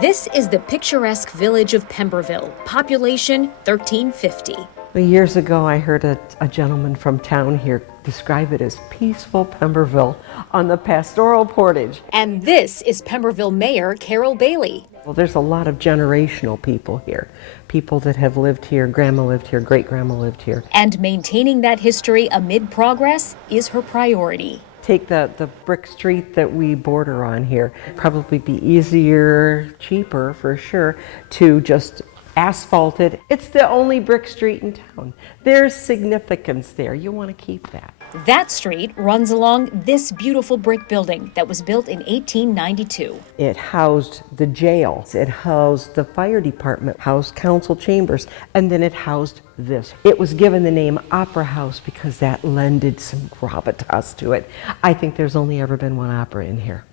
This is the picturesque village of Pemberville, population 1350. Years ago, I heard a gentleman from town here describe it as peaceful Pemberville on the pastoral portage. And this is Pemberville Mayor Carol Bailey. Well, there's a lot of generational people here. People that have lived here, grandma lived here, great-grandma lived here. And maintaining that history amid progress is her priority. Take the brick street that we border on here. Probably be easier, cheaper for sure, to just asphalt it. It's the only brick street in town. There's significance there. You want to keep that. That street runs along this beautiful brick building that was built in 1892. It housed the jail, it housed the fire department, housed council chambers, and then it housed this. It was given the name Opera House because that lended some gravitas to it. I think there's only ever been one opera in here.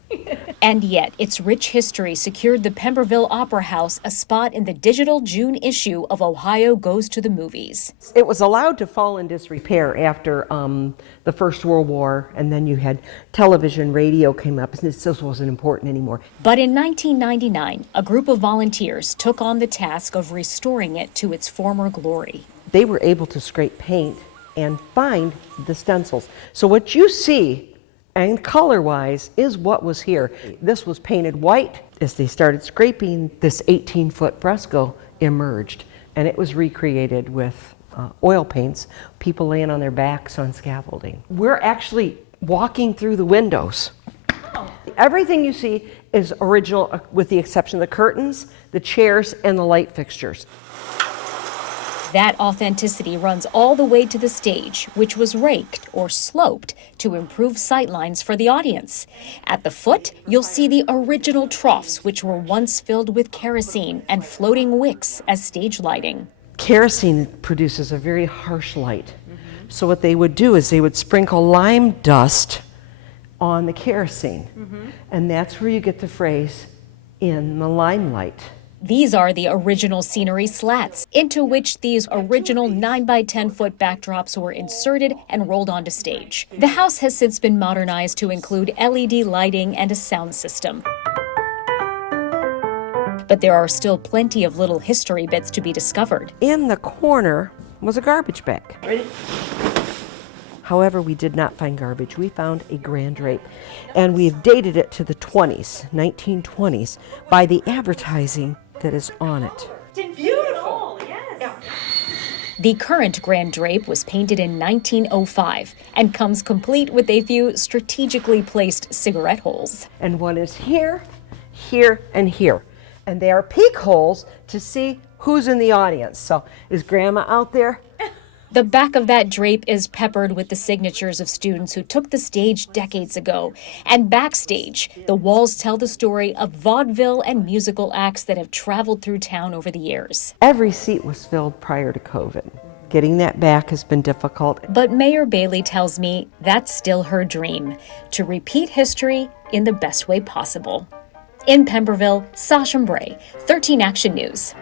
And yet, its rich history secured the Pemberville Opera House a spot in the digital June issue of Ohio Goes to the Movies. It was allowed to fall in disrepair after the First World War, and then you had television, radio came up, and this just wasn't important anymore. But in 1999, a group of volunteers took on the task of restoring it to its former glory. They were able to scrape paint and find the stencils. So what you see, and color-wise, is what was here. This was painted white. As they started scraping, this 18-foot fresco emerged, and it was recreated with oil paints, people laying on their backs on scaffolding. We're actually walking through the windows. Everything you see is original, with the exception of the curtains, the chairs, and the light fixtures. That authenticity runs all the way to the stage, which was raked or sloped to improve sightlines for the audience. At the foot, you'll see the original troughs, which were once filled with kerosene and floating wicks as stage lighting. Kerosene produces a very harsh light. So what they would do is they would sprinkle lime dust on the kerosene. And that's where you get the phrase, "in the limelight." These are the original scenery slats, into which these original 9 by 10 foot backdrops were inserted and rolled onto stage. The house has since been modernized to include LED lighting and a sound system. But there are still plenty of little history bits to be discovered. In the corner was a garbage bag. Ready? However, we did not find garbage. We found a grand drape, and we've dated it to the 1920s, by the advertising that is on it. Beautiful, yes. The current grand drape was painted in 1905 and comes complete with a few strategically placed cigarette holes. And one is here, here, and here. And they are peek holes to see who's in the audience. So is Grandma out there? The back of that drape is peppered with the signatures of students who took the stage decades ago. And backstage, the walls tell the story of vaudeville and musical acts that have traveled through town over the years. Every seat was filled prior to COVID. Getting that back has been difficult. But Mayor Bailey tells me that's still her dream, to repeat history in the best way possible. In Pemberville, Sasha Bray, 13 Action News.